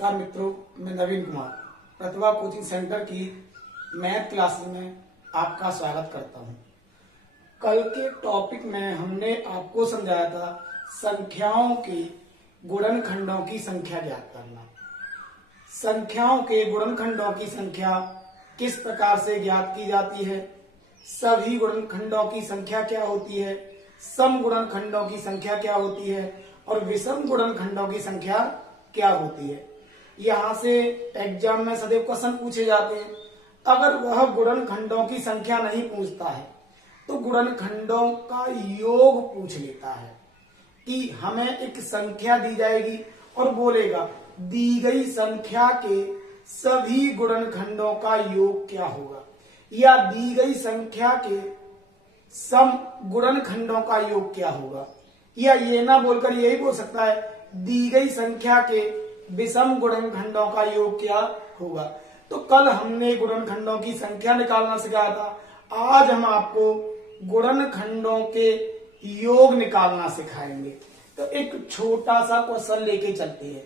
नमस्कार मित्रों, मैं नवीन कुमार प्रतिभा कोचिंग सेंटर की मैथ क्लास में आपका स्वागत करता हूं। कल के टॉपिक में हमने आपको समझाया था संख्याओं के गुणनखंडों की संख्या ज्ञात करना। संख्याओं के गुणनखंडों की संख्या किस प्रकार से ज्ञात की जाती है, सभी गुणनखंडों की संख्या क्या होती है, सम गुणनखंडों की संख्या क्या होती है और विषम गुणनखंडों की संख्या क्या होती है। यहाँ से एग्जाम में सदैव क्वेश्चन पूछे जाते हैं। अगर वह गुणनखंडों की संख्या नहीं पूछता है तो गुणनखंडों का योग पूछ लेता है कि हमें एक संख्या दी जाएगी और बोलेगा दी गई संख्या के सभी गुणनखंडों का योग क्या होगा, या दी गई संख्या के सम गुणनखंडों का योग क्या होगा, या ये ना बोलकर यही बोल सकता है दी गई संख्या के विषम गुणनखंडों का योग क्या होगा। तो कल हमने गुणनखंडों की संख्या निकालना सिखाया था। आज हम आपको गुणनखंडों के योग निकालना सिखाएंगे। तो एक छोटा सा क्वेश्चन लेके चलते हैं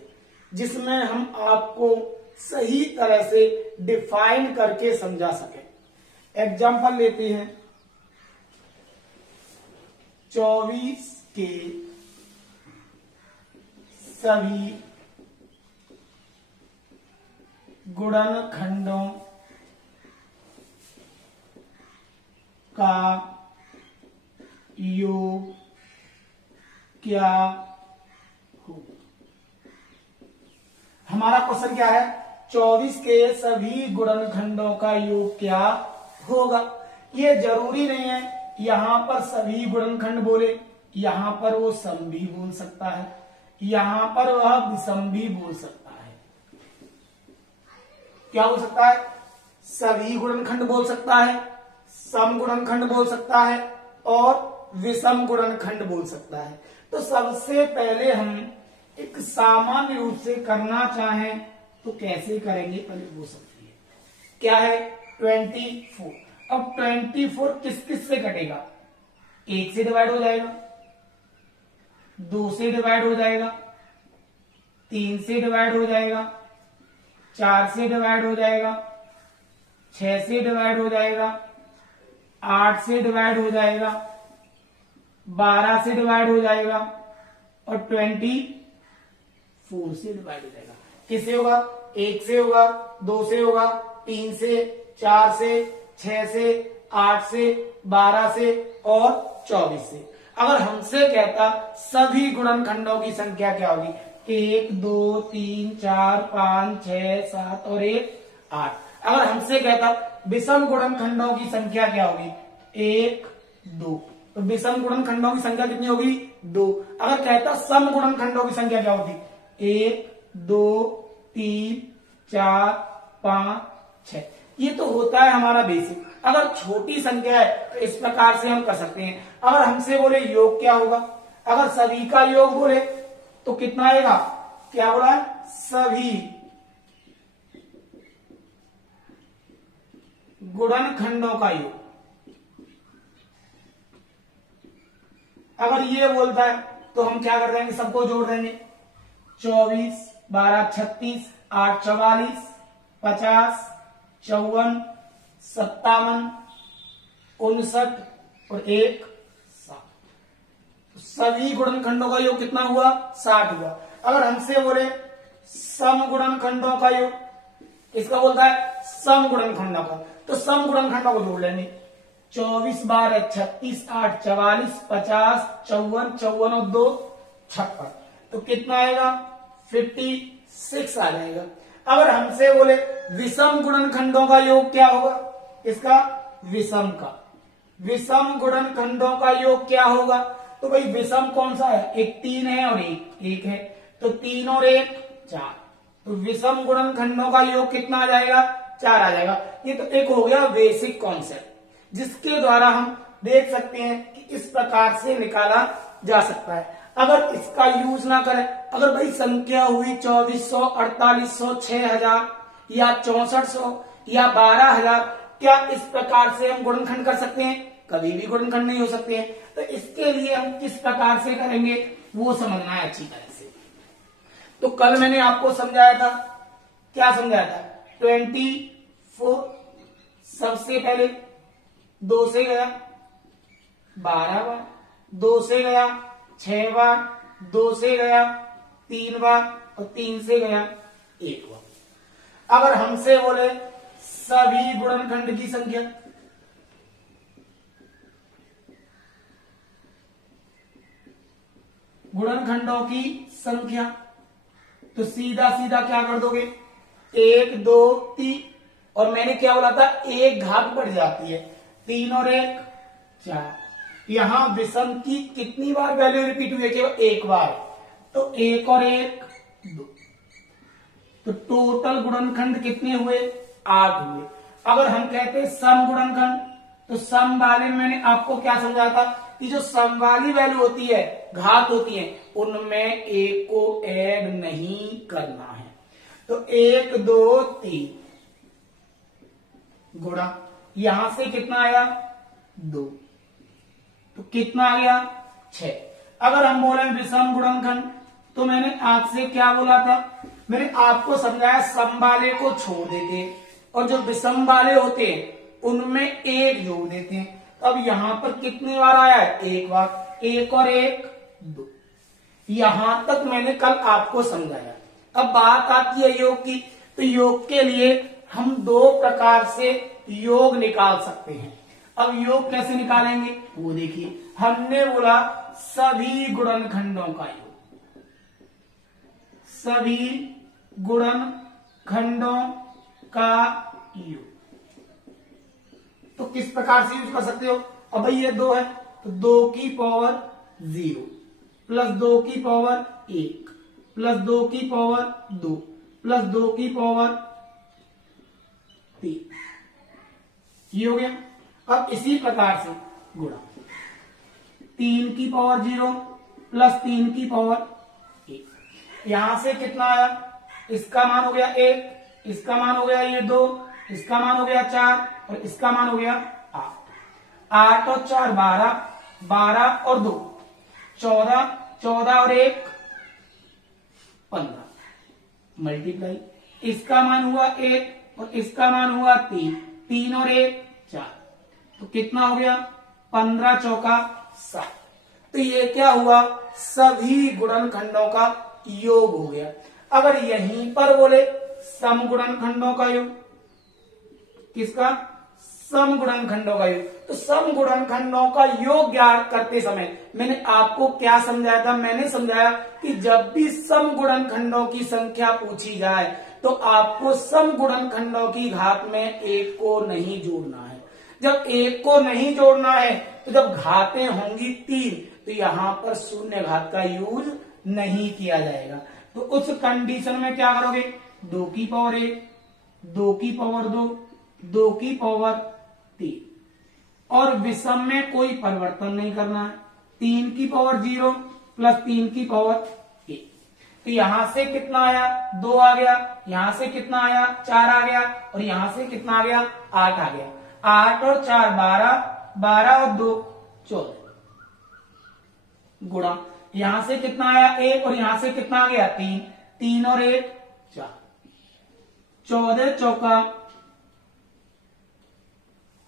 जिसमें हम आपको सही तरह से डिफाइन करके समझा सके। एग्जाम्पल लेते हैं 24 के सभी गुणनखंडों का योग क्या हो। हमारा क्वेश्चन क्या है, 24 के सभी गुणनखंडों का योग क्या होगा। ये जरूरी नहीं है यहां पर सभी गुणनखंड बोले, यहां पर वो सम भी बोल सकता है, यहां पर वह विषम भी बोल सकता है। क्या बोल सकता है, सभी गुणनखंड बोल सकता है, सम गुणनखंड बोल सकता है और विषम गुणनखंड बोल सकता है। तो सबसे पहले हम एक सामान्य रूप से करना चाहें तो कैसे करेंगे, पहले वो समझिए। क्या है 24। अब 24 किस किस से कटेगा, 1 से डिवाइड हो जाएगा, 2 से डिवाइड हो जाएगा, 3 से डिवाइड हो जाएगा, 4 से डिवाइड हो जाएगा, 6 से डिवाइड हो जाएगा, 8 से डिवाइड हो जाएगा, 12 से डिवाइड हो जाएगा और 24 से डिवाइड हो जाएगा। किससे होगा, 1 से होगा, 2 से होगा, 3 से, 4 से, 6 से, 8 से, 12 से और 24 से। अगर हमसे कहता सभी गुणनखंडों की संख्या क्या होगी, 1 2 3 4 5 6 7 और 1 8। अगर हमसे कहता विषम गुणनखंडों की संख्या क्या होगी, 1 2, तो विषम गुणनखंडों की संख्या कितनी होगी, 2। अगर कहता सम गुणनखंडों की संख्या क्या होती, 1 2 3 4 5 6। ये तो होता है हमारा बेसिक। अगर छोटी संख्या है तो इस प्रकार से हम कर सकते हैं। अगर हमसे बोले योग क्या होगा, अगर सभी का योग बोले तो कितना आएगा, क्या बोला है, सभी गुणनखंडों का योग। अगर ये बोलता है तो हम क्या कर देंगे, सबको जोड़ देंगे। 24 12 36 8 44 50 54 57 59 और 1 7। सभी गुणनखंडों का योग कितना हुआ, 60 हुआ। अगर हमसे बोले सम गुणनखंडों का योग, इसका बोलता है सम गुणनखंडों का, तो सम गुणनखंडों को जोड़ लेंगे। 24 12 36 8 44 50 54 54 और 2 56। तो कितना आएगा, 56 आ जाएगा। अगर हमसे बोले विषम गुणनखंडों का योग क्या होगा, इसका विषम विषम गुणनखंडों का योग क्या होगा, तो भाई विषम कौन सा है, एक 3 है और एक 1 है, तो 3 और 1 4। तो विषम गुणनखंडों का योग कितना आ जाएगा, 4 आ जाएगा। ये तो एक हो गया बेसिक कॉन्सेप्ट जिसके द्वारा हम देख सकते हैं कि इस प्रकार से निकाला जा सकता है। अगर इसका यूज ना करें, अगर भाई संख्या हुई 2400 4800 6000 या 6400 या 12000, क्या इस प्रकार से हम गुणनखंड कर सकते हैं, कभी भी गुणनखंड नहीं हो सकते हैं। तो इसके लिए हम किस प्रकार से करेंगे वो समझना है अच्छी तरह से। तो कल मैंने आपको समझाया था, क्या समझाया था, 24 सबसे पहले 2 से गया 12 बार, 2 से गया 6 बार, 2 से गया 3 बार और 3 से गया 1 बार। अगर हमसे बोले सभी गुणनखंड की संख्या, गुणनखंडों की संख्या, तो सीधा सीधा क्या कर दोगे, 1 2 3, और मैंने क्या बोला था, एक घात बढ़ जाती है, 3 और 1 4। यहां विषम की कितनी बार वैल्यू रिपीट हुई है, केवल एक बार, तो 1 और 1 2, तो टोटल गुणनखंड कितने हुए, 8 हुए। अगर हम कहते सम गुणनखंड, तो सम वाले में मैंने आपको क्या समझाया था कि जो सम वाली वैल्यू होती है, घात होती है, उनमें 1 को ऐड नहीं करना है। तो 1 2 3 गुणा, यहां से कितना आया 2, तो कितना आ गया 6। अगर हम बोले विषम गुणनखंड, तो मैंने आपसे क्या बोला था, मैंने आपको समझाया सम वाले को छोड़ देते हैं और जो विषम वाले होते हैं उनमें 1 जोड़ देते हैं। अब यहां पर कितनी बार आया है, 1 बार, 1 और 1 2। यहां तक मैंने कल आपको समझाया। अब बात आती है योग की, तो योग के लिए हम 2 प्रकार से योग निकाल सकते हैं। अब योग कैसे निकालेंगे वो देखिए, हमने बोला सभी गुणनखंडों का योग, सभी गुणनखंडों का योग, तो किस प्रकार से यूज कर सकते हो। अब भाई ये 2 है, तो 2 की पावर 0 प्लस 2 की पावर 1 प्लस 2 की पावर 2 प्लस 2 की पावर 3, ये हो गया। अब इसी प्रकार से गुणा 3 की पावर 0 प्लस 3 की पावर 1, यहां से कितना आया, इसका मान हो गया 1, इसका मान हो गया ये 2, इसका मान हो गया 4 और इसका मान हो गया 8। 8 और 4 12, 12 और 2 14, 14 और 1 15, मल्टीप्लाई, इसका मान हुआ 1 और इसका मान हुआ 3, 3 और 1 4, तो कितना हो गया 15 चौका 7। तो ये क्या हुआ, सभी गुणनखंडों का योग हो गया। अगर यहीं पर बोले सम गुणनखंडों का योग, किसका, सम गुणनखंडों का योग, तो सम गुणनखंडों का योग ज्ञात करते समय मैंने आपको क्या समझाया था, मैंने समझाया कि जब भी सम गुणनखंडों की संख्या पूछी जाए तो आपको सम गुणनखंडों की घात में 1 को नहीं जोड़ना है। जब 1 को नहीं जोड़ना है तो जब घातें होंगी 3, तो यहां पर शून्य घात का यूज नहीं किया जाएगा। तो उस कंडीशन में क्या करोगे, 2 की पावर 1, 2 की पावर 2, 2 की पावर 3, और विषम में कोई परिवर्तन नहीं करना है। 3 की पावर 0 प्लस 3 की पावर 1, तो यहां से कितना आया 2 आ गया, यहां से कितना आया 4 आ गया और यहां से कितना आ गया 8 आ गया। 8 और 4 12, 12 और 2 14, गुणा यहां से कितना आया 1 और यहां से कितना आ गया 3, 3 और 1 4, 14 चौका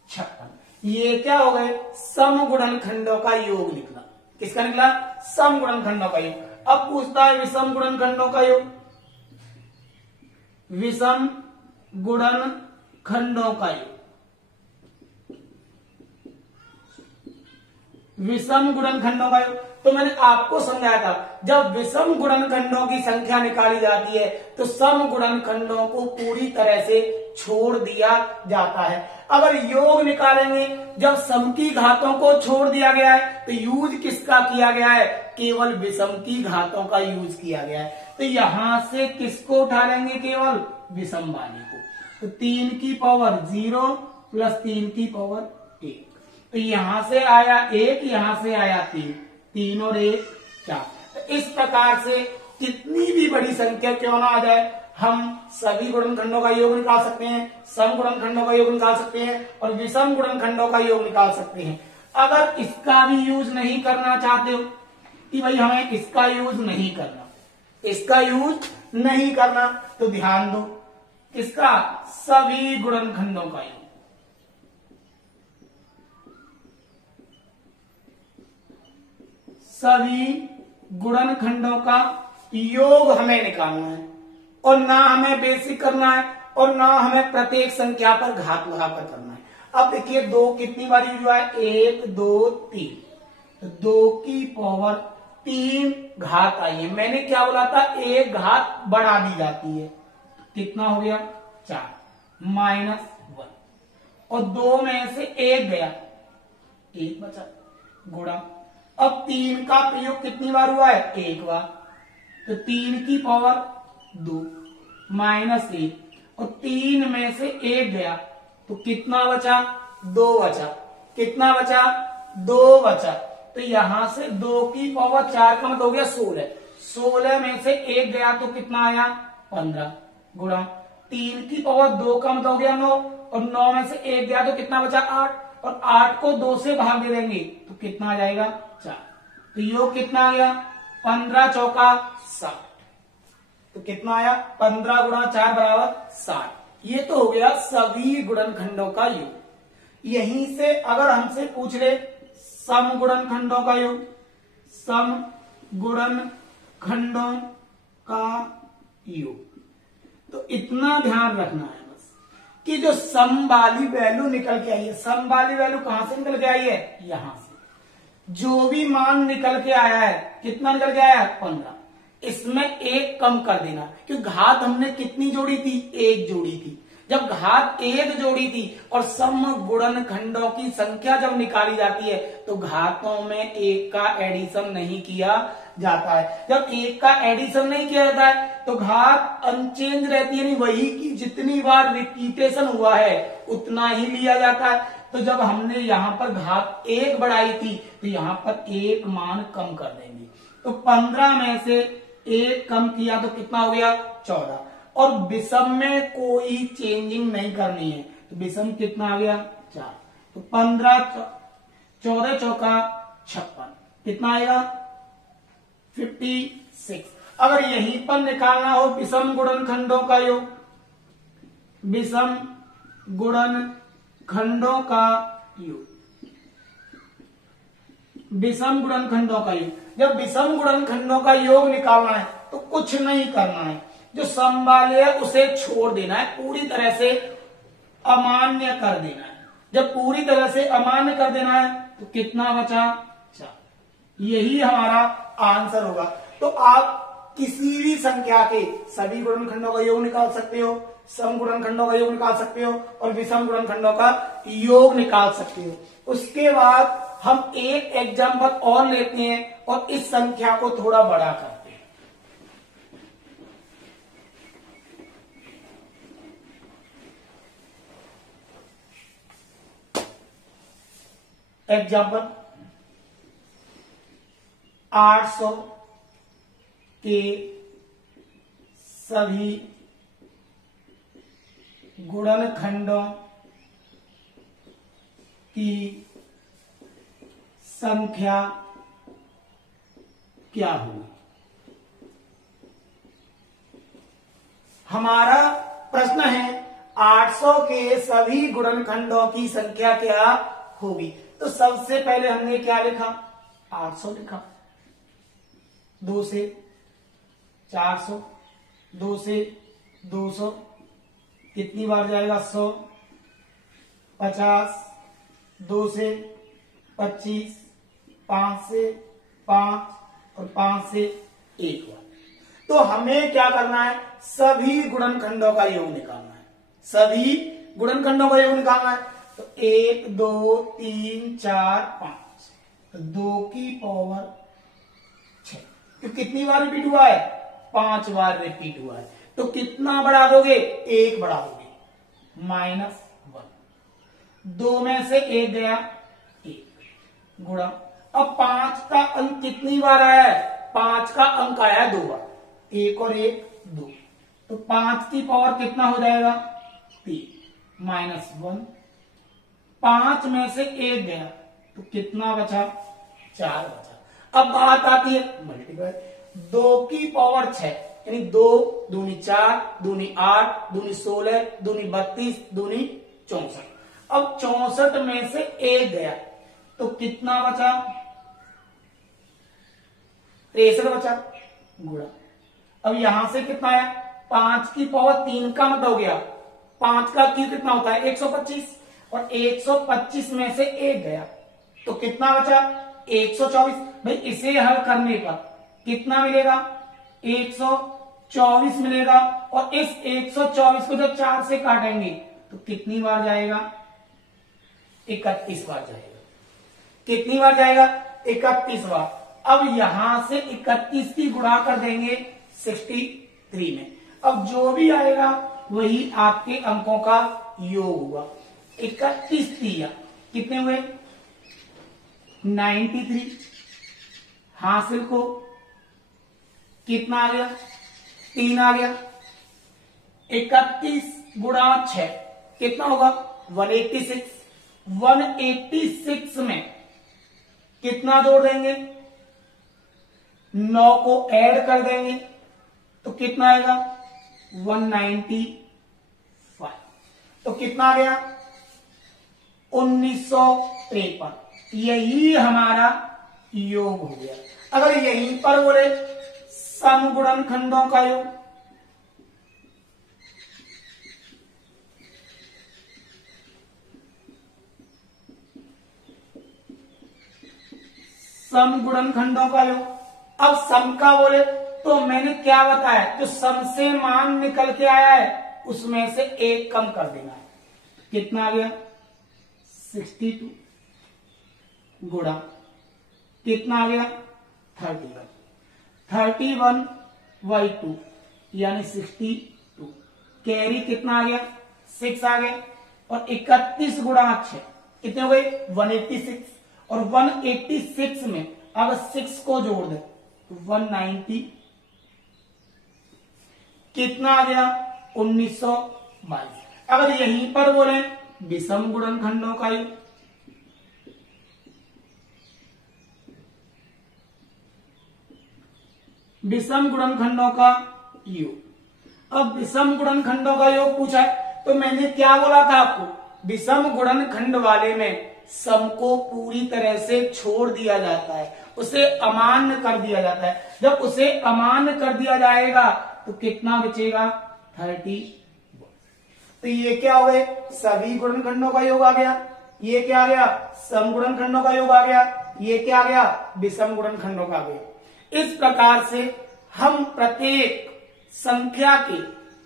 56। ये क्या हो गए, सम गुणनखंडों का योग निकला। किसका निकला, सम गुणनखंडों का योग। अब पूछता है विषम गुणनखंडों का योग, विषम गुणनखंडों का योग, विषम गुणनखंडों का योग। तो मैंने आपको समझाया था जब विषम गुणनखंडों की संख्या निकाली जाती है तो सम गुणनखंडों को पूरी तरह से छोड़ दिया जाता है। अगर योग निकालेंगे जब सम की घातों को छोड़ दिया गया है तो यूज किसका किया गया है, केवल विषम की घातों का यूज किया गया है। तो यहां से किसको उठा लेंगे, केवल विषम वाले को। तो 3 की पावर 0 प्लस 3 की पावर 1, तो यहां से आया 1, यहां से आया 3, 3 और 1 4। तो इस प्रकार से कितनी भी बड़ी संख्या क्यों ना आ जाए हम सभी गुणनखंडों का योग निकाल सकते हैं, सम गुणनखंडों का योग निकाल सकते हैं और विषम गुणनखंडों का योग निकाल सकते हैं। अगर इसका भी यूज नहीं करना चाहते हो कि भाई हमें इसका यूज नहीं करना, इसका यूज नहीं करना। तो ध्यान दो, किसका? सभी गुणनखंडों का योग। सभी गुणनखंडों का योग हमें निकालना है, और ना हमें बेसिक करना है और ना हमें प्रत्येक संख्या पर घात लगाकर करना है। अब देखिए दो कितनी बार यूज हुआ है? 1 2 3, तो 2 की पावर 3 घात आई है। मैंने क्या बोला था? एक घात बढ़ा दी जाती है। कितना हो गया? 4 -1, और 2 में से 1 गया, 1 बचा, गुणा। अब 3 का प्रयोग कितनी बार हुआ है? 1 बार, तो 3 की पावर 2 -1, और 3 में से 1 गया, तो कितना बचा? 2 बचा। कितना बचा? 2 बचा। तो यहां से 2 की पावर 4 का मतलब हो गया 16। 16 में से 1 गया तो कितना आया? 15, गुणा 3 की पावर 2 का मतलब हो गया 9, और 9 में से 1 गया तो कितना बचा? 8, और 8 को 2 से भाग दे देंगे तो कितना आ जाएगा? 4। तो योग कितना आ गया? 15 चौका 60। तो कितना आया? 15 गुणा 4 बराबर 60। ये तो हो गया सभी गुणनखंडों का योग। यहीं से अगर हमसे पूछ ले सम गुणनखंडों का योग, सम गुणनखंडों का योग, तो इतना ध्यान रखना है बस कि जो सम वाली वैल्यू निकल के आई है, सम वाली वैल्यू कहां से निकल के आई है? यहां से। जो भी मान निकल के आया है, कितना निकल के आया है? 15। इसमें 1 कम कर देना, क्योंकि घात हमने कितनी जोड़ी थी? 1 जोड़ी थी। जब घात 1 जोड़ी थी और सम गुणनखंडों की संख्या जब निकाली जाती है तो घातों में 1 का एडिशन नहीं किया जाता है। जब 1 का एडिशन नहीं किया जाता है तो घात अनचेंज रहती है, यानी वही की जितनी बार रिपीटेशन हुआ है उतना ही लिया जाता है। तो जब हमने यहां पर घात 1 बढ़ाई थी तो यहां पर 1 मान कम कर देंगे। तो 15 में से 1 कम किया तो कितना हो गया? 14। और विषम में कोई चेंजिंग नहीं करनी है, तो विषम कितना आ गया? 4। तो 15 14 चौका 56, कितना आएगा? 56। अगर यहीं पर निकालना हो विषम गुणनखंडों का योग, विषम गुणनखंडों का योग, विषम गुणनखंडों का योग। जब विषम गुणनखंडों का योग निकालना है तो कुछ नहीं करना है, जो सम वाले है उसे छोड़ देना है, पूरी तरह से अमान्य कर देना है। जब पूरी तरह से अमान्य कर देना है तो कितना बचा? 4। यही हमारा आंसर होगा। तो आप किसी भी संख्या के सभी गुणनखंडों का योग निकाल सकते हो, सम गुणनखंडों का योग निकाल सकते हो, और विषम गुणनखंडों का योग निकाल सकते हो। उसके बाद हम एक एग्जाम्पल और लेते हैं और इस संख्या को थोड़ा बड़ा करते हैं। एग्जाम्पल 800 के सभी गुणनखंडों की संख्या क्या होगी? हमारा प्रश्न है 800 के सभी गुणनखंडों की संख्या क्या होगी। तो सबसे पहले हमने क्या लिखा? 800 लिखा। 2 से 400, 2 से 200, कितनी बार जाएगा? 100, 50, 2 से 25, 5 से 5 और 5 से 1 बार। तो हमें क्या करना है? सभी गुणनखंडों का योग निकालना है, सभी गुणनखंडों का योग निकालना है। तो 1 2 3 4 5, तो 2 की पावर 6। तो कितनी बार रिपीट हुआ है? 5 बार रिपीट हुआ है। तो कितना बढ़ा दोगे? 1 बढ़ा दोगे, -1। 2 में से 1 गया, 1 गुणा। अब 5 का अंक कितनी बार आया है? 5 का अंक आया है 2 बार, 1 और 1 2। तो 5 की पावर कितना हो जाएगा? 3, -1। 5 में से 1 गया तो कितना बचा? 4 बचा। अब बात आती है मल्टीप्लाई। 2 की पावर 6 यानी 2 दूनी 4 दूनी 8 दूनी 16 दूनी 32 दूनी 64। अब 64 में से 1 गया तो कितना बचा? 63 बचा गुणा। अब यहां से कितना आया? 5 की पावर 3 का मतलब हो गया 5 का क्यूब कितना होता है? 125 और 125 में से 1 गया तो कितना बचा? 124। भाई इसे हल करने पर कितना मिलेगा? 124 मिलेगा। और इस 124 को जब 4 से काटेंगे तो कितनी बार जाएगा? 31 बार जाएगा। कितनी बार जाएगा? 31 बार। अब यहां से 31 की गुणा कर देंगे 63 में। अब जो भी आएगा वही आपके अंकों का योग हुआ। 31 दिया कितने हुए? 93। हासिल को कितना आ गया? 3 आ गया। 31 गुणा 6 कितना होगा? 186। 186 में कितना जोड़ देंगे? 9 को ऐड कर देंगे तो कितना आएगा? 195। तो कितना आ गया? 1953। यही हमारा योग हो गया। अगर यहीं पर बोले समगुणनखंडों का योग, समगुणनखंडों का योग। अब सम का बोले तो मैंने क्या बताया? जो सम से मान निकल के आया है उसमें से 1 कम कर देना है। कितना आ गया? 62 गुणा कितना आ गया? 31। 31/2 यानी 62। कैरी कितना आ गया? 6 आ गया। और 31 गुणा 6 कितने हो गए? 186। और 186 में अगर 6 को जोड़ दे तो 190। कितना आ गया? 1922। अगर यहीं पर बोले विषम गुणनखंडों का योग, विषम गुणनखंडों का योग। अब विषम गुणनखंडों का योग पूछा है तो मैंने क्या बोला था आपको? विषम गुणनखंड वाले में सम को पूरी तरह से छोड़ दिया जाता है, उसे अमान्य कर दिया जाता है। जब उसे अमान्य कर दिया जाएगा तो कितना बचेगा? 30। तो ये क्या हो गए? सभी गुणनखंडों का योग आ गया। ये क्या आ गया? सम गुणनखंडों का योग आ गया। ये क्या आ गया? विषम गुणनखंडों का आ गया। इस प्रकार से हम प्रत्येक संख्या के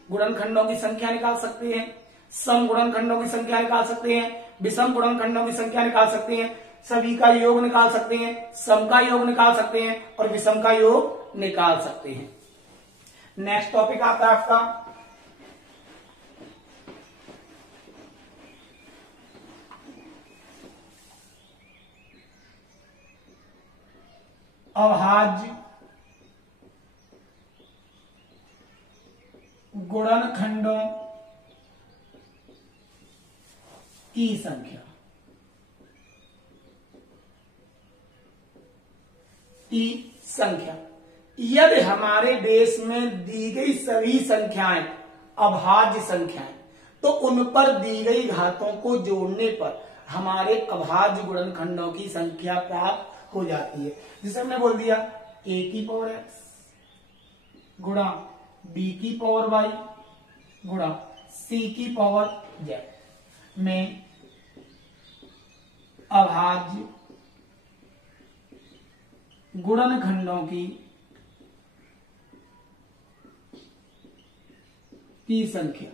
गुणनखंडों की संख्या निकाल सकते हैं, सम गुणनखंडों की संख्या निकाल सकते हैं, विषम गुणनखंडों की संख्या निकाल सकते हैं, सभी का योग निकाल सकते हैं, सम का योग निकाल सकते हैं और विषम का योग निकाल सकते हैं। नेक्स्ट टॉपिक आता है आपका अभाज्य गुणनखंडों की संख्या। यदि हमारे देश में दी गई सभी संख्याएं अभाज्य संख्याएं तो उन पर दी गई घातों को जोड़ने पर हमारे अभाज्य गुणनखंडों की संख्या प्राप्त हो जाती है। जिसे हमने बोल दिया a की पावर x गुणा b की पावर y गुणा c की पावर z में अभाज्य गुणनखंडों की संख्या,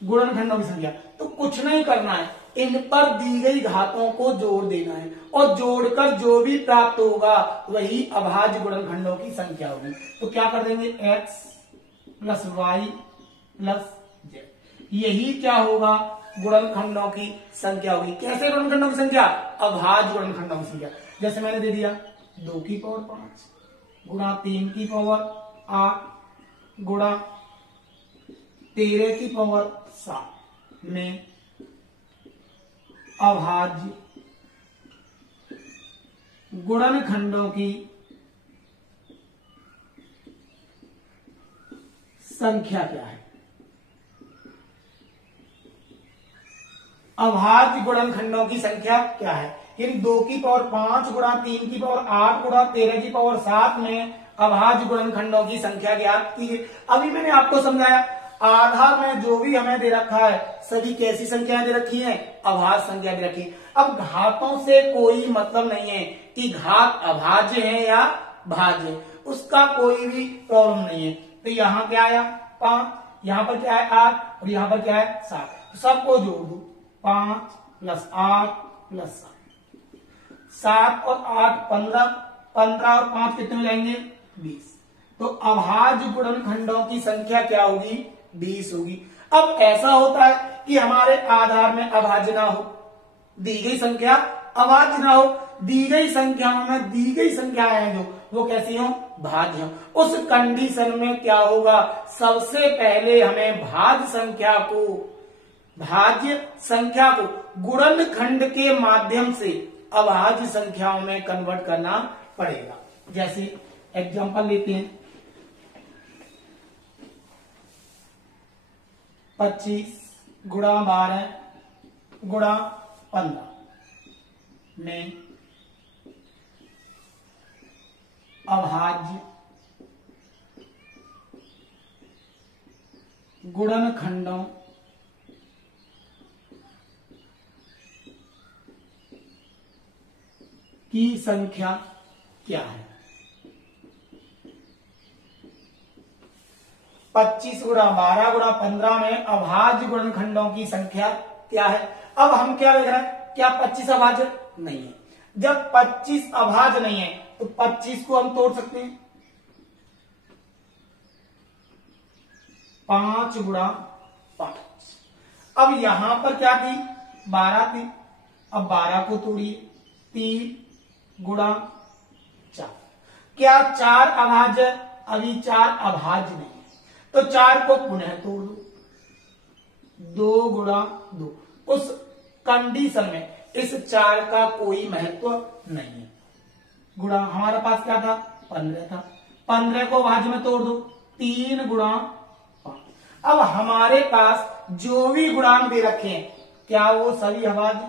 गुणनखंडों की संख्या। तो कुछ नहीं करना है, इन पर दी गई घातों को जोड़ देना है और जोड़कर जो भी प्राप्त होगा वही अभाज्य गुणनखंडों की संख्या होगी। तो क्या कर देंगे? x plus Y plus Z. यही क्या होगा? गुणनखंडों की संख्या होगी। कैसे गुणनखंडों की संख्या? अभाज्य गुणनखंडों की संख्या। जैसे मैंने दे दिया 2 की पावर 5 गुणा 3 की पावर 8 गुणा 13 की पावर 7 में अभाज्य गुणनखंडों की संख्या क्या है। अभाज्य गुणनखंडों की संख्या क्या है, यानी 2 की पावर 5 गुणा 3 की पावर 8 गुणा 13 की पावर 7 में अभाज्य गुणनखंडों की संख्या ज्ञात कीजिए। अभी मैंने आपको समझाया आधार में जो भी हमें दे रखा है सभी कैसी संख्याएं दे रखी हैं, अभाज्य संख्या दे रखी है। अब घातों से कोई मतलब नहीं है कि घात अभाज्य है या भाज्य है, उसका कोई भी प्रॉब्लम नहीं है। तो यहाँ क्या आया 5, यहाँ पर क्या है 8 और यहाँ पर क्या है 7, तो सबको जोड़ दो 5 + 8 + 7 और 8 15, 15 और 5 कितने हो जाएंगे 20। तो अभाज्य गुणनखंडों की संख्या क्या होगी 20 होगी। अब ऐसा होता है कि हमारे आधार में अभाज्य ना हो, दी गई संख्या अभाज्य ना हो, दी गई संख्याओं में दी गई संख्याएं हैं जो वो कैसी हो भाज्य हो। उस कंडीशन में क्या होगा, सबसे पहले हमें भाज्य संख्या को गुणनखंड के माध्यम से अभाज्य संख्याओं में कन्वर्ट करना पड़ेगा। जैसे एग्जांपल लेते हैं 25 गुणा 12 गुणा 15 में अभाज्य गुणनखंडों की संख्या क्या है। 25 गुणा 12 गुणा 15 में अभाज्य गुणनखंडों की संख्या क्या है। अब हम क्या देख रहे हैं, क्या 25 अभाज्य नहीं है। जब 25 अभाज्य नहीं है तो 25 को हम तोड़ सकते हैं 5 गुणा 5। अब यहां पर क्या थी 12 थी, अब 12 को तोड़िए 3 गुणा 4। क्या 4 अभाज्य, अभी 4 अभाज्य नहीं है तो 4 को पुनः तोड़ दो 2 गुणा 2। उस कंडीशन में इस 4 का कोई महत्व नहीं है। गुणा हमारे पास क्या था 15 था, 15 को भाज्य में तोड़ दो 3 गुणा 5। अब हमारे पास जो भी गुणांक दे रखे हैं क्या वो सभी अभाज्य,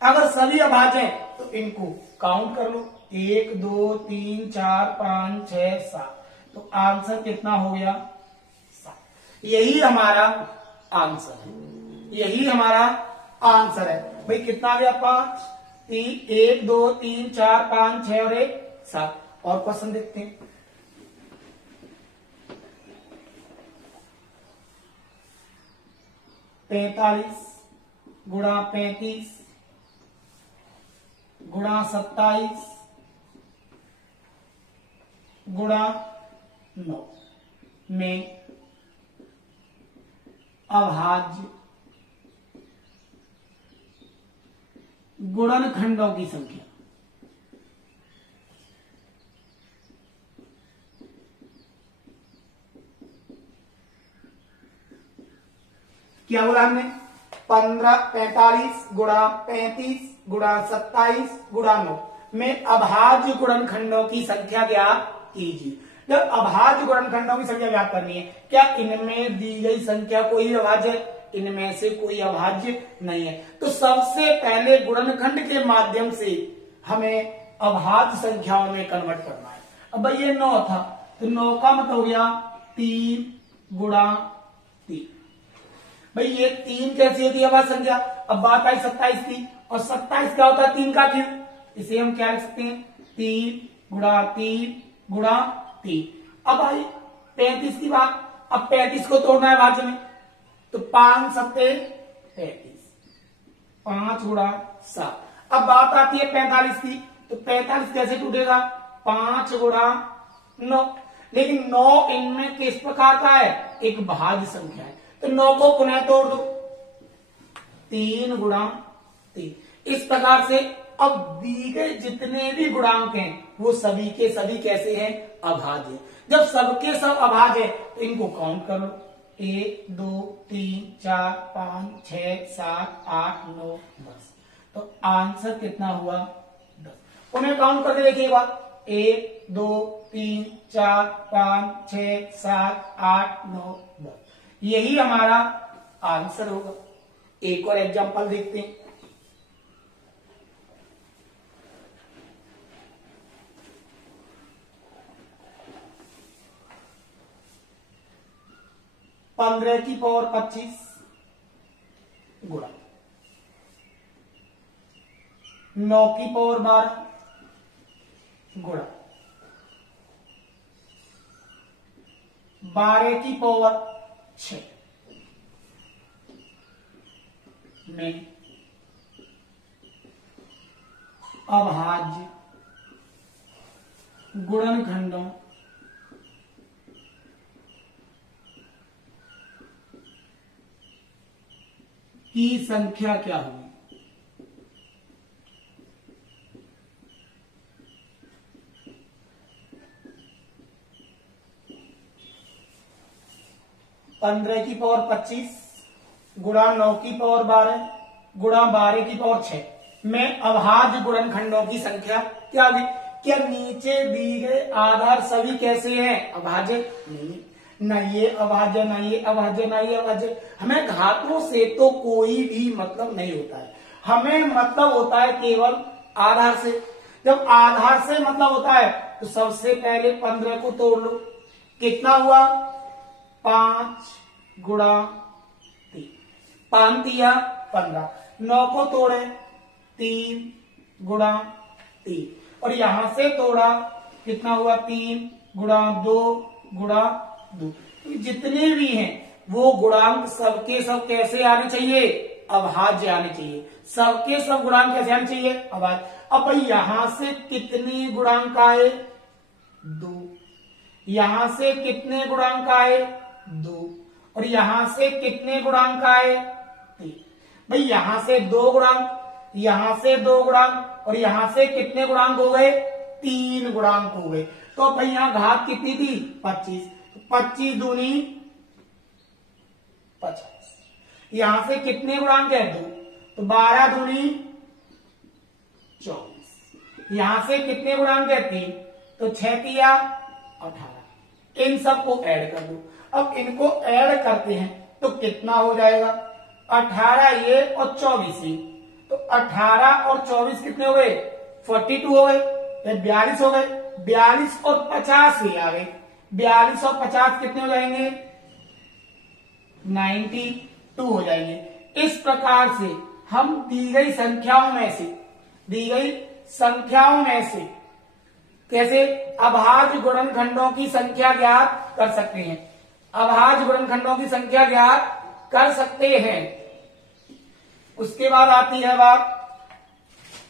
अगर सभी अभाज्य हैं तो इनको काउंट कर लो 1 2 3 4 5 6 7, तो आंसर कितना हो गया 7। यही हमारा आंसर है, यही हमारा आंसर है भाई। कितना गया 5, 1 2 3 4 5 6 और 1 7। और क्वेश्चन देखते हैं 45 गुणा 35 गुणा 27 गुणा 9 में अभाज्य गुणनखंडों की संख्या। क्या बोला हमने 45 गुणा 35 गुणा 27 गुणा 9 में अभाज्य गुणनखंडों की संख्या ज्ञात कीजिए। जब अभाज्य गुणनखंडों की संख्या ज्ञात करनी है, क्या इनमें दी गई संख्या कोई अभाज्य, इनमें से कोई अभाज्य नहीं है, तो सबसे पहले गुणनखंड के माध्यम से हमें अभाज्य संख्याओं में कन्वर्ट करना है। अब भाई ये 9 था तो 9 का मतलब हो गया 3 गुणा 3। भाई ये 3 कैसी होती है अभाज्य संख्या। अब बात आई 27 की, और 27 क्या होता है 3 का क्यूब, इसे हम क्या लिख सकते हैं 3 गुणा 3 गुणा 3। अब आई 35 की बात, अब 35 को तोड़ना है भाज्य में तो 5 सत्ते 35, 5 गुणा 7। अब बात आती है 45 की, तो 45 कैसे टूटेगा 5 गुणा 9। लेकिन 9 इनमें किस प्रकार का है, एक भाज्य संख्या है, तो 9 को पुनः तोड़ दो 3 गुणा 3। इस प्रकार से अब दी गए जितने भी गुणांक हैं वो सभी के सभी कैसे हैं अभाज्य। जब सबके सब अभाज्य है तो इनको काउंट कर लो 1 2 3 4 5 6 7 8 9 10। तो आंसर कितना हुआ 10। उन्हें काउंट करके देखिए एक बार, 1 2 3 4 5 6 7 8 9 10। यही हमारा आंसर होगा। एक और एग्जांपल देखते हैं। पंद्रह की पावर 25 गुणा 9 की पावर 12 गुणा 12 की पावर 6 में अभाज्य गुणनखंडों की संख्या क्या होगी? पंद्रह की पावर 25 गुणा 9 की पावर 12 गुणा 12 की पावर 6 में अभाज्य गुणनखंडों की संख्या क्या होगी? क्या नीचे दी गए आधार सभी कैसे हैं? अभाज्य नहीं, न ये अभाज्य, न ये अभाज्य, न ये अभाज्य। हमें घातों से तो कोई भी मतलब नहीं होता है, हमें मतलब होता है केवल आधार से। जब आधार से मतलब होता है तो सबसे पहले 15 को तोड़ लो, कितना हुआ? 5 गुणा 3, 5 दिया 15। 9 को तोड़े 3 गुणा 3, और यहां से तोड़ा कितना हुआ? 3 गुणा 2 गुणा 2। जितने भी हैं वो गुणांक सबके सब कैसे आने चाहिए? अभाज्य आने चाहिए। सबके सब गुणांक कैसे आने चाहिए? अभाज्य। अब यहां से कितने गुणांक आए? 2। यहां से कितने गुणांक आए? 2। और यहां से कितने गुणांक आए? 3। भाई यहां से 2 गुणांक, यहां से 2 गुणांक, और यहां से कितने गुणांक हो गए? 3 गुणांक हो गए। तो भाई यहां घात कितनी थी? 25। 25 दूनी 50। यहां से कितने गुणांक है? 2। तो 12 दूनी 24। यहां से कितने गुणांक है? 3। तो 6 तिया 18। इन सबको ऐड कर दो। अब इनको ऐड करते हैं तो कितना हो जाएगा? 18 ये और 24 ये, तो 18 और 24 कितने हो गए? 42 हो गए, 42 हो गए। 42 और 50 ये आ गए। 42 और 50 कितने हो जाएंगे? 92 हो जाएंगे। इस प्रकार से हम दी गई संख्याओं में से कैसे अभाज्य गुणनखंडों की संख्या ज्ञात कर सकते हैं? अभाज्य गुणनखंडों की संख्या ज्ञात कर सकते हैं। उसके बाद आती है बात,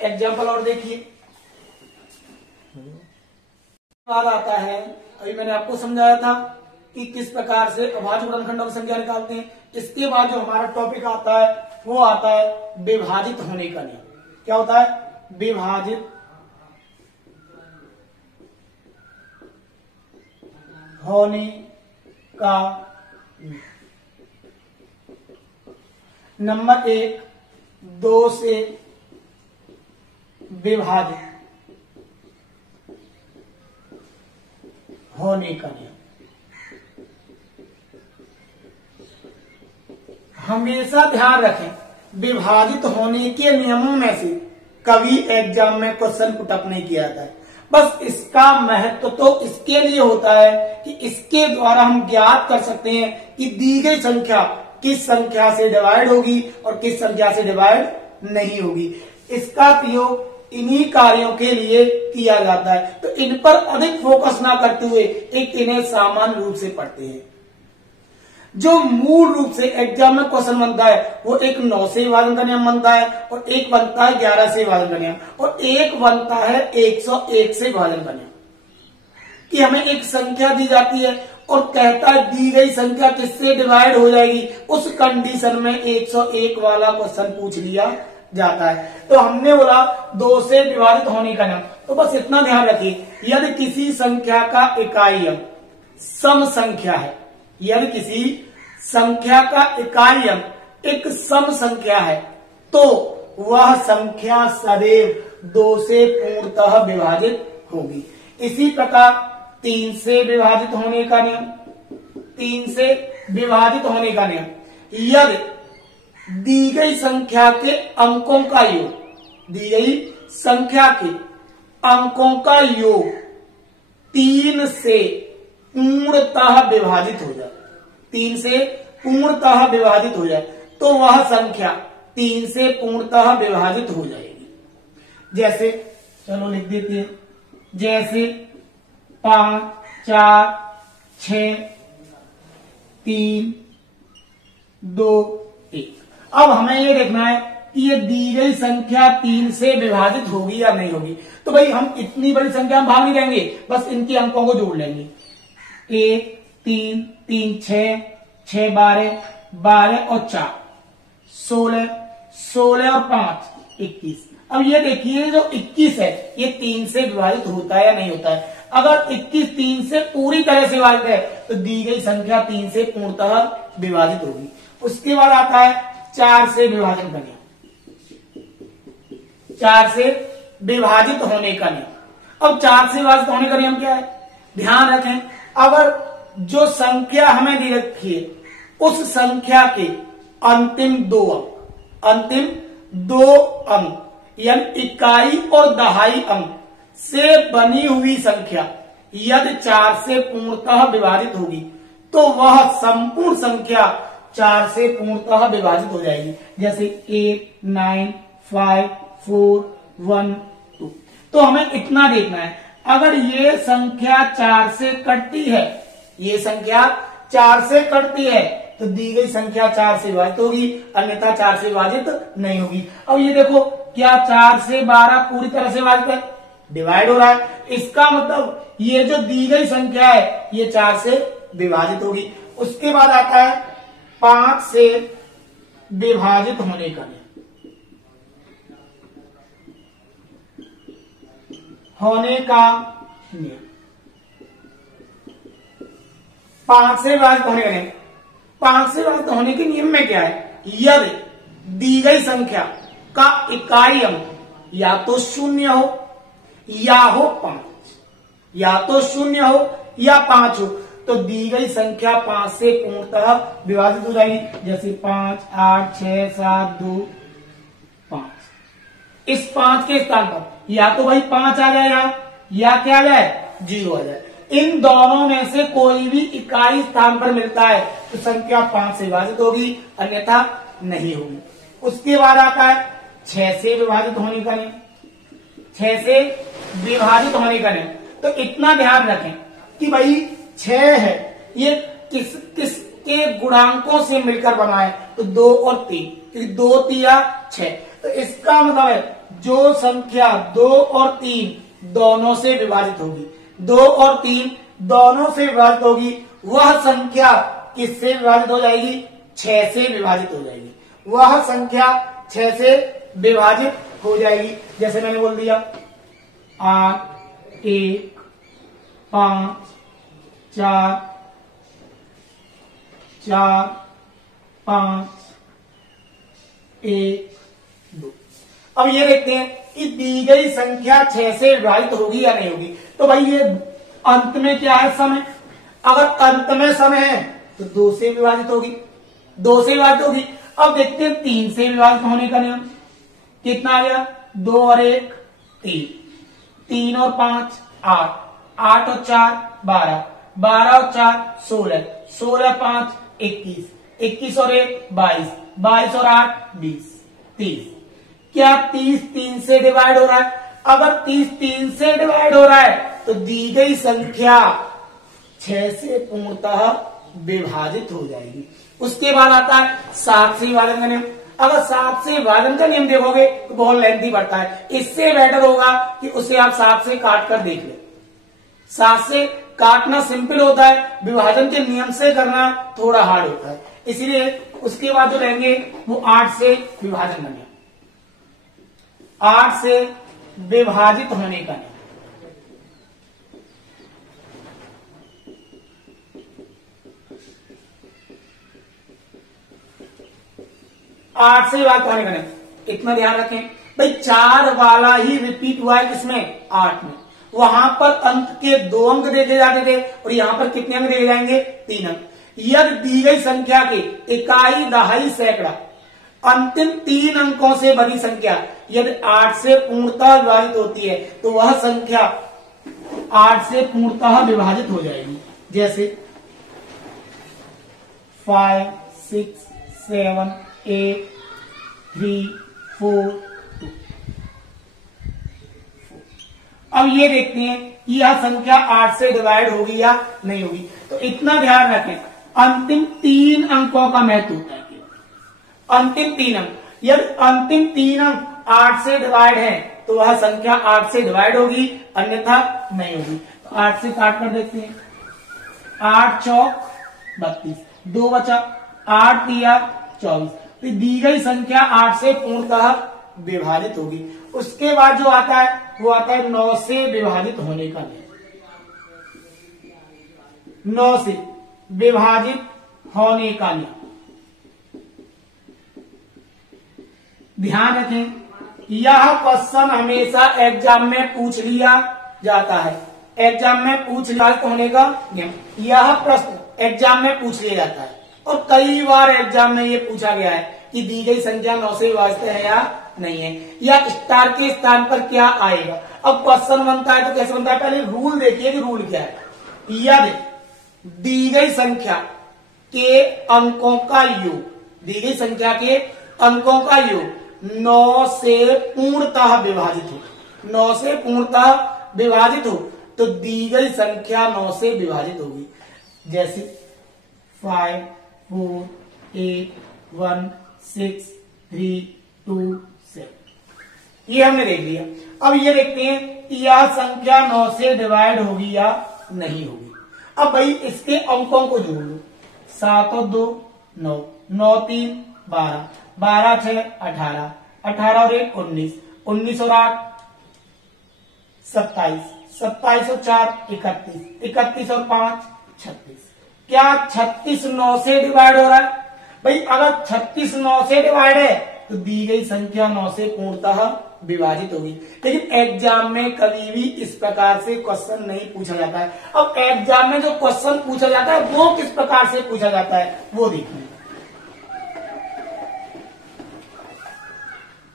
एग्जाम्पल और देखिए। बाद आता है, अभी मैंने आपको समझाया था कि किस प्रकार से अभाज्य गुणनखंडों की संख्या निकालते हैं। इसके बाद जो हमारा टॉपिक आता है वो आता है विभाजित होने का नियम। क्या होता है? विभाजित होने का नियम। नंबर 1, 2 से विभाजित होने का नियम। हमेशा ध्यान रखें, विभाजित होने के नियमों में से कभी एग्जाम में क्वेश्चन पुटअप नहीं किया जाता है। बस इसका महत्व तो इसके लिए होता है कि इसके द्वारा हम ज्ञात कर सकते हैं कि दी गई संख्या किस संख्या से डिवाइड होगी और किस संख्या से डिवाइड नहीं होगी। इसका प्रयोग इन्हीं कार्यों के लिए किया जाता है। तो इन पर अधिक फोकस ना करते हुए एक इन्हें सामान्य रूप से पढ़ते हैं। जो मूल रूप से एग्जाम में क्वेश्चन बनता है वो एक 9 से विभाजन का नियम बनता है, और एक बनता है 11 से विभाजन का नियम, और एक बनता है 101 से विभाजन का नियम। कि हमें एक संख्या दी जाती है और कहता है दी गई संख्या किससे डिवाइड हो जाएगी, उस कंडीशन में 101 वाला क्वेश्चन पूछ लिया जाता है। तो हमने बोला 2 से विभाजित होने का नियम। तो बस इतना ध्यान रखिए, यदि किसी संख्या का इकाई अंक सम संख्या है, यदि किसी संख्या का इकाई अंक एक सम संख्या है तो वह संख्या सदैव 2 से पूर्णतः विभाजित होगी। इसी प्रकार 3 से विभाजित होने का नियम, 3 से विभाजित होने का नियम, यदि दी गई संख्या के अंकों का योग, दी गई संख्या के अंकों का योग 3 से पूर्णतः विभाजित हो जाए, 3 से पूर्णतः विभाजित हो जाए, तो वह संख्या 3 से पूर्णतः विभाजित हो जाएगी। जैसे चलो लिख देते हैं, जैसे 5, 4, 6, 3, 2, 1। अब हमें ये देखना है कि ये दी गई संख्या 3 से विभाजित होगी या नहीं होगी। तो भाई हम इतनी बड़ी संख्या में भाग नहीं देंगे, बस इनके अंकों को जोड़ लेंगे। 1, 3, 3, 6, 6, 12, 12 और 4, 16, 16 और 5, 21। अब ये देखिए जो 21 है ये 3 से विभाजित होता है या नहीं होता है। अगर 21 3 से पूरी तरह से विभाजित है तो दी गई संख्या 3 से पूर्णतः विभाजित होगी। उसके बाद आता है 4 से विभाजन का नियम, 4 से विभाजित होने का नियम। अब 4 से विभाजित होने का नियम क्या है, ध्यान रखें, अगर जो संख्या हमें दी रखी है उस संख्या के अंतिम 2 अंक, अंतिम 2 अंक यानी इकाई और दहाई अंक से बनी हुई संख्या यदि 4 से पूर्णतः विभाजित होगी तो वह संपूर्ण संख्या 4 से पूर्णतः विभाजित हो जाएगी। जैसे 8, 9, 5, 4, 1, 2। तो हमें इतना देखना है, अगर ये संख्या 4 से कटती है, ये संख्या 4 से कटती है तो दी गई संख्या 4 से विभाजित होगी, अन्यथा 4 से विभाजित नहीं होगी। अब ये देखो क्या 4 से 12 पूरी तरह से विभाजित है, डिवाइड हो रहा है, इसका मतलब ये जो दी गई संख्या है ये 4 से विभाजित होगी। उसके बाद आता है 5 से विभाजित होने का नियम, होने का नियम, 5 से विभाजित होने का नियम। 5 से विभाजित होने के नियम में क्या है, यदि दी गई संख्या का इकाई अंक या तो 0 हो या हो 5, या तो 0 हो या 5 हो तो दी गई संख्या 5 से पूर्णतः विभाजित हो जाएगी। जैसे 5, 8, 6, 7, 2, 5। इस 5 के स्थान पर या तो भाई 5 आ जाए या क्या आ जाए, 0 आ जाए। इन दोनों में से कोई भी इकाई स्थान पर मिलता है तो संख्या 5 से विभाजित होगी, अन्यथा नहीं होगी। उसके बाद आता है 6 से विभाजित होने का नियम, 6 से विभाजित होने का नियम। तो इतना ध्यान रखें कि भाई 6 है ये किस के गुणांकों से मिलकर बना है, तो 2 और 3, क्योंकि 2 3 6। तो इसका मतलब है जो संख्या 2 और 3 दोनों से विभाजित होगी, 2 और 3 दोनों से विभाजित होगी, वह संख्या किससे विभाजित हो जाएगी, 6 से विभाजित हो जाएगी। वह संख्या 6 से विभाजित हो जाएगी। जैसे मैंने बोल दिया 8, 1, 5, 4, 4, 5, 1, 2। अब ये देखते हैं कि दी गई संख्या 6 से विभाजित होगी या नहीं होगी। तो भाई ये अंत में क्या है, समय। अगर अंत में समय है तो 2 से विभाजित होगी, 2 से विभाजित होगी। अब देखते हैं 3 से विभाजित होने का नियम कितना आ गया, 2 और 1 3, 3 और 5 8, 8 और 4 12, 12 और 4 16, 16 5 21, 21 और 1 22, 22 और 8 20, 30। क्या 30 3 से डिवाइड हो रहा है? अगर 30 3 से डिवाइड हो रहा है तो दी गई संख्या 6 से पूर्णतः विभाजित हो जाएगी। उसके बाद आता है 7 से विभाजन का नियम। अगर 7 से विभाजन का नियम देखोगे तो बहुत लेंथी बढ़ता है, इससे बेटर होगा कि उसे आप 7 से काट कर देख ले। 7 से काटना सिंपल होता है, विभाजन के नियम से करना थोड़ा हार्ड होता है, इसलिए उसके बाद जो रहेंगे वो 8 से विभाजन का नियम, 8 से विभाजित होने का नियम। आठ से विभाजित होने का नियम, इतना ध्यान रखें। भाई 4 वाला ही रिपीट हुआ है किसमें, 8 में। वहां पर अंक के 2 अंक देखे जाते थे और यहां पर कितने अंक देखे जाएंगे, 3 अंक। यदि दी गई संख्या के इकाई, दहाई, सैकड़ा अंतिम 3 अंकों से बड़ी संख्या यदि 8 से पूर्णतः विभाजित होती है तो वह संख्या 8 से पूर्णतः विभाजित हो जाएगी। जैसे 5, 6, 7, 8, 3, 4, 2। अब ये देखते हैं कि यह संख्या 8 से डिवाइड होगी या नहीं होगी। तो इतना ध्यान रखें, अंतिम 3 अंकों का महत्व होता है। अंतिम 3 अंक, यदि अंतिम 3 अंक 8 से डिवाइड है तो वह संख्या 8 से डिवाइड होगी, अन्यथा नहीं होगी। तो 8 से काट कर देखते हैं, 8 चौक 32, 2 बचा, 8 दिया 24। तो दी गई संख्या 8 से पूर्णतः विभाजित होगी। उसके बाद जो आता है वो आता है 9 से विभाजित होने का नियम। 9 से विभाजित होने का नियम ध्यान रखें। यह क्वेश्चन हमेशा एग्जाम में पूछ लिया जाता है। एग्जाम में पूछ लिया होने का नियम, यह प्रश्न एग्जाम में पूछ लिया जाता है और कई बार एग्जाम में यह पूछा गया है कि दी गई संख्या 9 से विभाजित है या नहीं है, या स्टार के स्थान पर क्या आएगा। अब क्वेश्चन बनता है तो कैसे बनता है, पहले रूल देखिए कि रूल क्या है। यदि दी गई संख्या के अंकों का योग, दी गई संख्या के अंकों का योग 9 से पूर्णतः विभाजित हो, 9 से पूर्णतः विभाजित हो तो दी गई संख्या 9 से विभाजित होगी। जैसे 5, 4, 8, 1, 6, 3, 2, 7, ये हमने देख लिया। अब ये देखते हैं कि यह संख्या 9 से डिवाइड होगी या नहीं होगी। अब भाई इसके अंकों को जोड़ लो, 7 और 2 9, 9 3 12, 12 6 18, 18 और 1 19, 19 और 8 27, 27 और 4 31, 31 और 5 36। क्या 36 9 से डिवाइड हो रहा है? भाई अगर 36 9 से डिवाइड है तो दी गई संख्या 9 से पूर्णतः विभाजित होगी। लेकिन एग्जाम में कभी भी इस प्रकार से क्वेश्चन नहीं पूछा जाता है। अब एग्जाम में जो क्वेश्चन पूछा जाता है वो किस प्रकार से पूछा जाता है वो देखिए।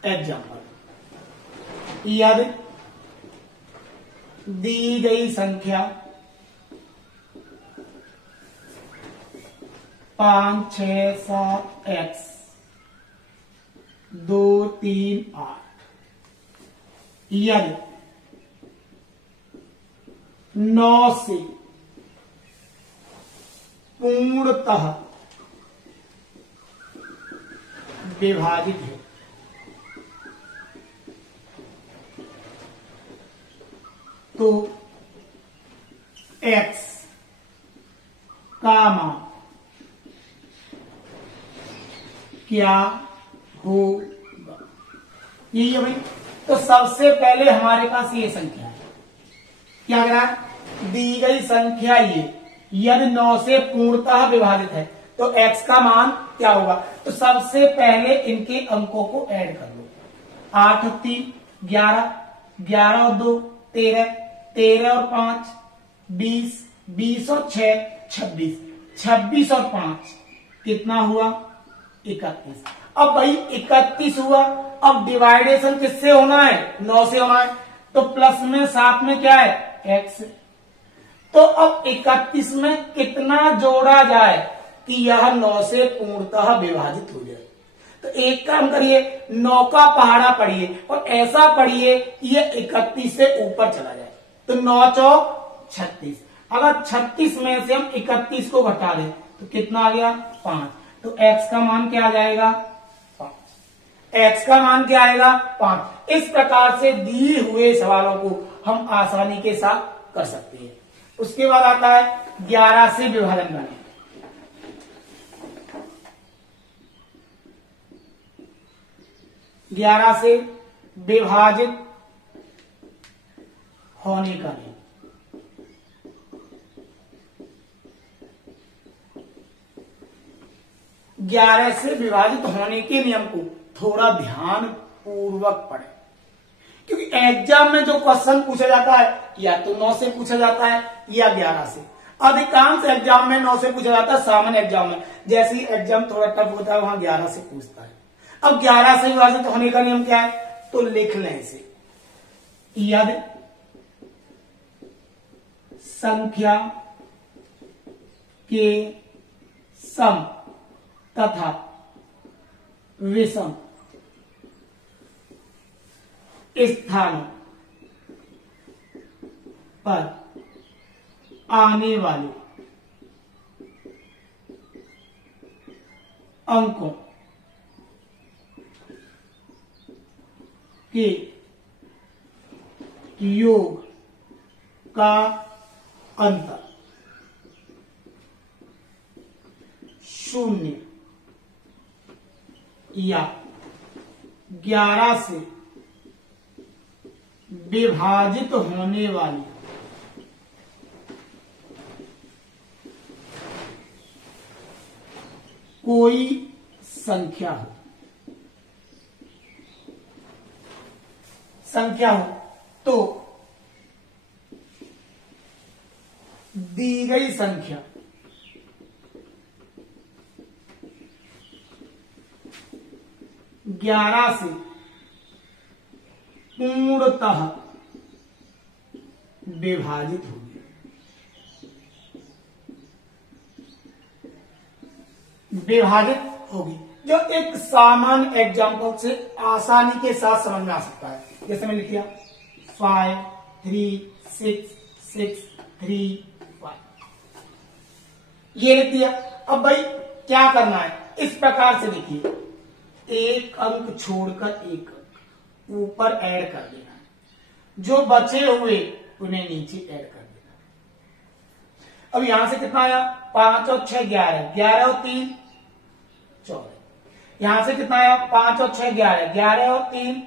एग्जाम्पल, यदि दी गई संख्या 5 6 7 x 2 3 8, यदि 9 से पूर्णतः विभाजित है तो x का मान क्या होगा? यही है भाई। तो सबसे पहले हमारे पास ये संख्या है, क्या करा, दी गई संख्या ये यदि 9 से पूर्णतः विभाजित है तो x का मान क्या होगा। तो सबसे पहले इनके अंकों को ऐड कर लो, 8 और 3 11, 11 और 2 13, 13 और 5 20, 20 और 6 26, 26 और 5 कितना हुआ 31। अब भाई 31 हुआ। अब डिवाइडेशन किससे होना है, 9 से होना है, तो प्लस में साथ में क्या है x। तो अब 31 में कितना जोड़ा जाए कि यह 9 से पूर्णतः विभाजित हो जाए। तो एक काम करिए, 9 का पहाड़ा पढ़िए और ऐसा पढ़िए कि यह 31 से ऊपर चला जाए। तो 9 चौक 36, अगर 36 में से हम 31 को घटा दें तो कितना आ गया 5। तो x का मान क्या आ जाएगा 5। x का मान क्या आएगा 5। इस प्रकार से दिए हुए सवालों को हम आसानी के साथ कर सकते हैं। उसके बाद आता है 11 से विभाजन करना। 11 से विभाजित होने का नियम। ग्यारह से विभाजित होने के नियम को थोड़ा ध्यान पूर्वक पढ़ें। एग्जाम में जो क्वेश्चन पूछा जाता है या तो 9 से पूछा जाता है या 11 से। अधिकांश एग्जाम में 9 से पूछा जाता है, सामान्य एग्जाम में जैसे ही एग्जाम थोड़ा टफ होता है वहां 11 से पूछता है। अब 11 से विभाजित होने का नियम क्या है, तो लिख लें इसे, यदि संख्या के सम तथा विषम स्थानों पर आने वाले अंकों के योग का अंतर 0 या 11 से विभाजित होने वाली कोई संख्या हो तो दी गई संख्या ग्यारह से पूर्णतः विभाजित होगी। जो एक सामान्य एग्जाम्पल से आसानी के साथ समझ में आ सकता है। जैसे मैं लिख दिया 5 3 6 6 3 5, ये लिख दिया। अब भाई क्या करना है, इस प्रकार से लिखिए, एक अंक छोड़कर एक अंक ऊपर ऐड कर देना, जो बचे हुए उन्हें नीचे ऐड कर देना। अब यहां से कितना आया, 5 और 6 11, 11 और 3 14। यहां से कितना आया, 5 और 6 11, 11 और 3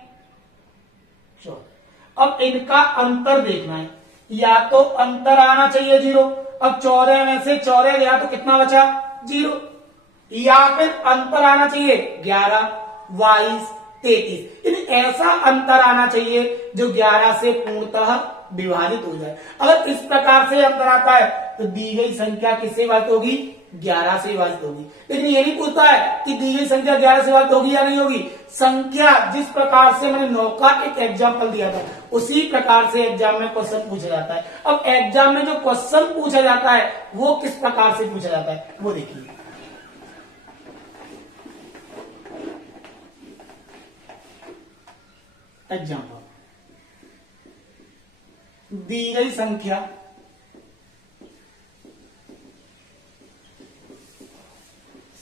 14। अब इनका अंतर देखना है, या तो अंतर आना चाहिए 0। अब 14 में से 14 गया तो कितना बचा, 0। या फिर अंतर आना चाहिए 11 22 33, यानी ऐसा अंतर आना चाहिए जो 11 से पूर्णतः विभाजित हो जाए। अगर इस प्रकार से अंतर आता है तो दी गई संख्या किससे विभाजित होगी, 11 से विभाजित होगी। लेकिन ये नहीं पूछता है कि दी गई संख्या 11 से विभाजित होगी या नहीं होगी। संख्या जिस प्रकार से मैंने 9 का एक एग्जाम्पल दिया था उसी प्रकार से एग्जाम में क्वेश्चन पूछा जाता है। अब एग्जाम में जो क्वेश्चन पूछा जाता है वो किस प्रकार से पूछा जाता है वो देखिए। एग्जाम्पल, दी गई संख्या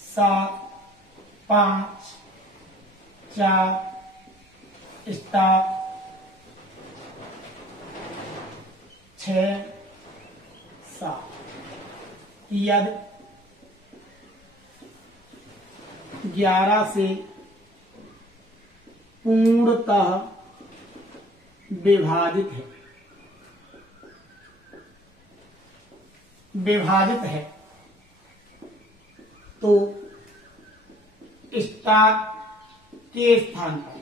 7 5 4 6 7, यदि 11 से पूर्णतः विभाजित है तो स्टार के स्थान पर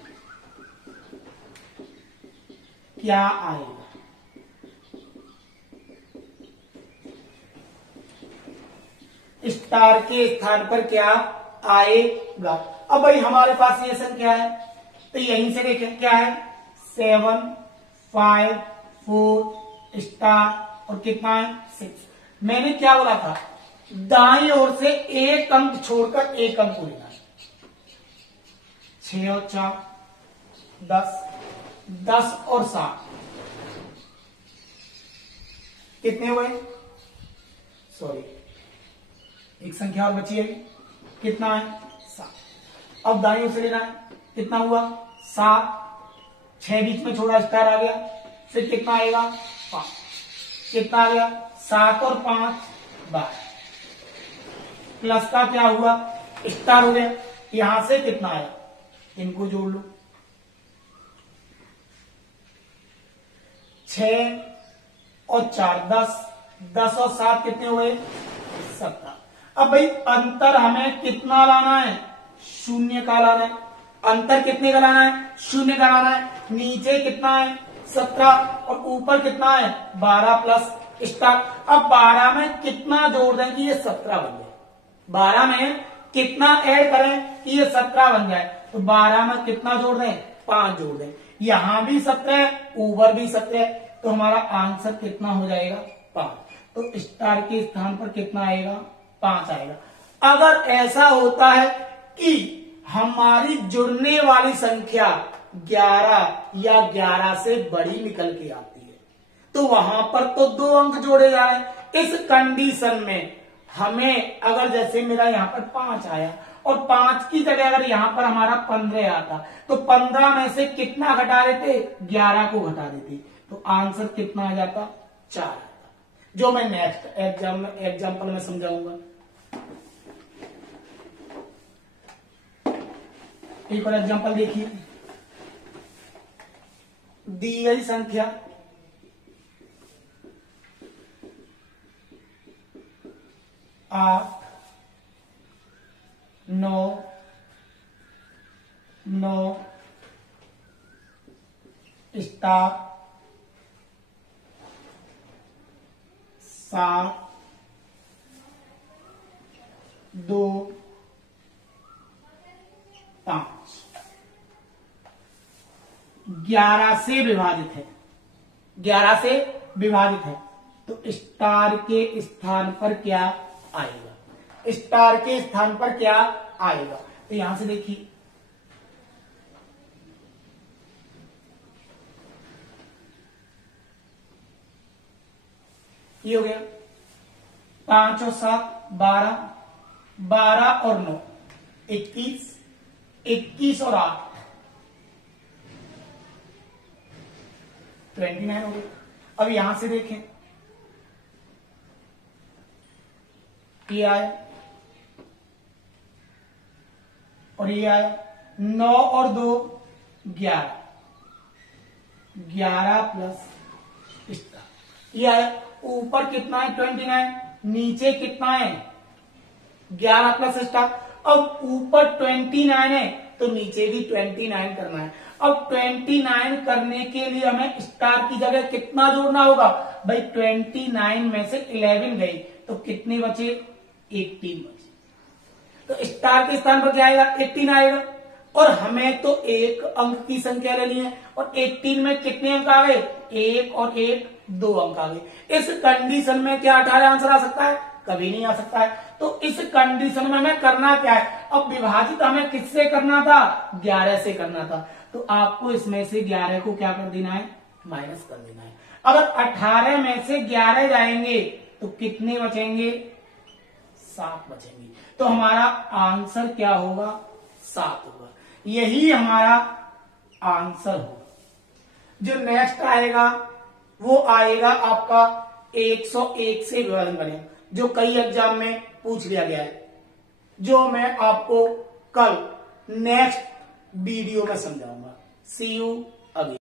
क्या आएगा, स्टार के स्थान पर क्या आएगा। अब भाई हमारे पास ये संख्या है तो यहीं से देखें क्या है, 7 5 4 स्टार और कितना है 6। मैंने क्या बोला था, दाईं ओर से एक अंक छोड़कर एक अंक लेना है। 6 और 4 10, 10 और 7 कितने हुए, सॉरी एक संख्या और बची है, कितना है 7। अब दाईं ओर से लेना है, कितना हुआ 7, 6 बीच में छोड़ा स्टार आ गया, फिर कितना आएगा 5, कितना आ गया 7 और 5 12, प्लस का क्या हुआ स्टार हो गया। यहां से कितना आया, इनको जोड़ लो, 6 और 4 10, 10 और 7 कितने हुए 17। अब भाई अंतर हमें कितना लाना है, 0 का लाना है। अंतर कितने का लाना है? 0 का लाना है। नीचे कितना है? 17 और ऊपर कितना है? 12 प्लस स्टार। अब 12 में कितना जोड़ दें कि ये 17 बन जाए? 12 में कितना ऐड करें कि ये 17 बन जाए? तो 12 में कितना जोड़ दें? 5 जोड़ दें। यहां भी 17 है, ऊपर भी 17 है, तो हमारा आंसर कितना हो जाएगा? 5। तो स्टार के स्थान पर कितना आएगा? 5 आएगा। अगर ऐसा होता है कि हमारी जुड़ने वाली संख्या 11 या 11 से बड़ी निकल के आती है, तो वहां पर तो 2 अंक जोड़े जा रहे हैं। इस कंडीशन में हमें, अगर जैसे मेरा यहां पर 5 आया और 5 की जगह अगर यहां पर हमारा 15 आता, तो 15 में से कितना घटा देते? 11 को घटा देते, तो आंसर कितना आ जाता? 4 आता, जो मैं नेक्स्ट एग्जाम्पल में समझाऊंगा। एक और एग्जाम्पल देखिए। दी गई संख्या 8, 9, 9 स्टार 7, 2, 5 11 से विभाजित है। 11 से विभाजित है, तो स्टार के स्थान पर क्या आएगा? स्टार के स्थान पर क्या आएगा? तो यहां से देखिए, ये हो गया 5 और 7 12, 12 और 9 21, 21 और 8 29 हो गए। अब यहां से देखें, ये आया और ये आया, 9 और 2 11, 11 प्लस स्टार, ये आया। ऊपर कितना है? 29। नीचे कितना है? 11 प्लस स्टार। अब ऊपर 29 है, तो नीचे भी 29 करना है। अब 29 करने के लिए हमें स्टार की जगह कितना जोड़ना होगा? भाई 29 में से 11 गई, तो कितने बचे? 18 बचे। तो स्टार के स्थान पर क्या आएगा? 18 आएगा। और हमें तो एक अंक की संख्या लेनी है, और 18 में कितने अंक आ गए? 1 और 1 2 अंक आ गए। इस कंडीशन में क्या 18 आंसर आ सकता है? कभी नहीं आ सकता है। तो इस कंडीशन में हमें करना क्या है? अब विभाजित हमें किससे करना था? 11 से करना था। तो आपको इसमें से 11 को क्या कर देना है? माइनस कर देना है। अगर 18 में से 11 जाएंगे तो कितने बचेंगे? 7 बचेंगे। तो हमारा आंसर क्या होगा? 7 होगा। यही हमारा आंसर होगा। जो नेक्स्ट आएगा वो आएगा आपका 101 से विभाजन करें, जो कई एग्जाम में पूछ लिया गया है, जो मैं आपको कल नेक्स्ट वीडियो में समझाऊंगा। सी यू अगेन।